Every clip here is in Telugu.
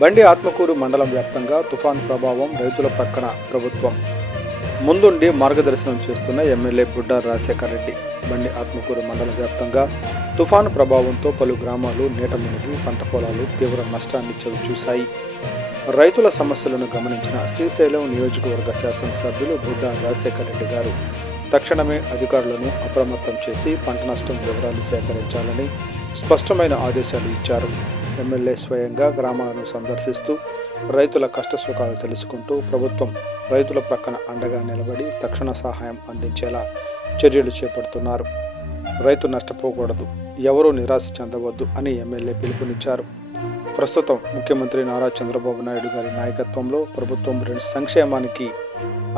బండి ఆత్మకూరు మండలం వ్యాప్తంగా తుఫాన్ ప్రభావం రైతుల ప్రక్కన ప్రభుత్వం ముందుండి మార్గదర్శనం చేస్తున్న ఎమ్మెల్యే బుడ్డా రాజశేఖర్ రెడ్డి. బండి ఆత్మకూరు మండలం వ్యాప్తంగా తుఫాను ప్రభావంతో పలు గ్రామాలు నీట మునిగి పంట పొలాలు తీవ్ర నష్టాన్ని చవిచూశాయి. రైతుల సమస్యలను గమనించిన శ్రీశైలం నియోజకవర్గ శాసనసభ్యులు బుడ్డా రాజశేఖర్ రెడ్డి గారు తక్షణమే అధికారులను అప్రమత్తం చేసి పంట నష్టం వివరాలు సేకరించాలని స్పష్టమైన ఆదేశాలు ఇచ్చారు. ఎమ్మెల్యే స్వయంగా గ్రామాలను సందర్శిస్తూ రైతుల కష్టసుఖాలు తెలుసుకుంటూ ప్రభుత్వం రైతుల ప్రక్కన అండగా నిలబడి తక్షణ సహాయం అందించేలా చర్యలు చేపడుతున్నారు. రైతు నష్టపోకూడదు, ఎవరూ నిరాశ చెందవద్దు అని ఎమ్మెల్యే పిలుపునిచ్చారు. ప్రస్తుతం ముఖ్యమంత్రి నారా చంద్రబాబు నాయుడు గారి నాయకత్వంలో ప్రభుత్వం సంక్షేమానికి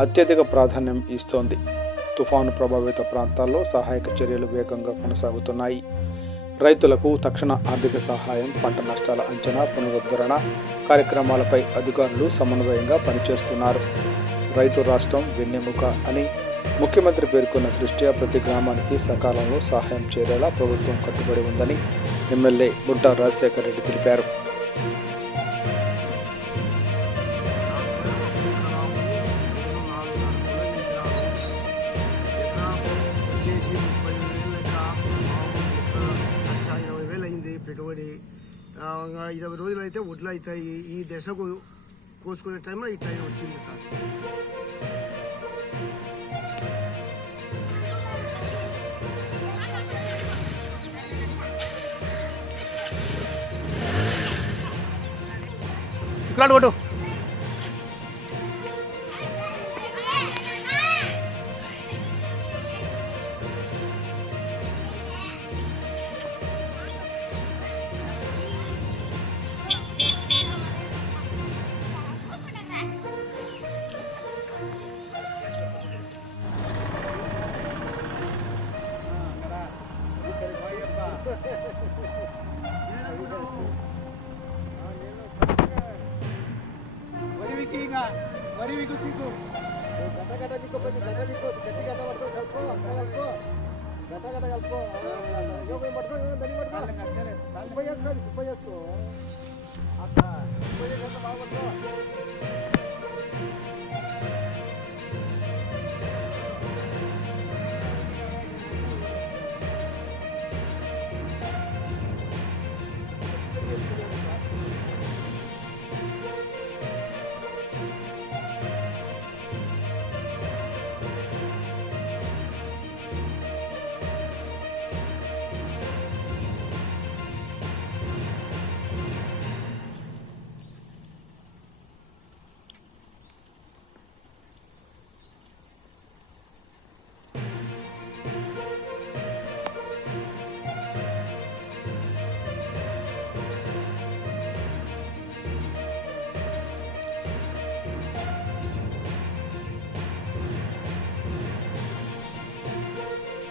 అత్యధిక ప్రాధాన్యం ఇస్తోంది. తుఫాను ప్రభావిత ప్రాంతాల్లో సహాయక చర్యలు వేగంగా కొనసాగుతున్నాయి. రైతులకు తక్షణ ఆర్థిక సహాయం, పంట నష్టాల అంచనా, పునరుద్ధరణ కార్యక్రమాలపై అధికారులు సమన్వయంగా పనిచేస్తున్నారు. రైతు రాష్ట్రం వెన్నెముక అని ముఖ్యమంత్రి పేర్కొన్న దృష్ట్యా ప్రతి గ్రామానికి సకాలంలో సహాయం చేరేలా ప్రభుత్వం కట్టుబడి ఉందని ఎమ్మెల్యే బుడ్డా రాజశేఖర్ రెడ్డి తెలిపారు. పెట్టుబడి 20 రోజులు అయితే వడ్లు అవుతాయి. ఈ దశకు కోసుకునే టైంలో ఇట్లా వచ్చింది సార్. కొట్టు మరి మీకు సిగ్గు గట్ట దిక్కు గట్ట దిక్కు గట్టి గట్ట పడుకో కలుపుకో గట్ట కలుపుకో పడుకో దాన్ని పడుకో కుప్ప చేసుకో బాగా పడుకో.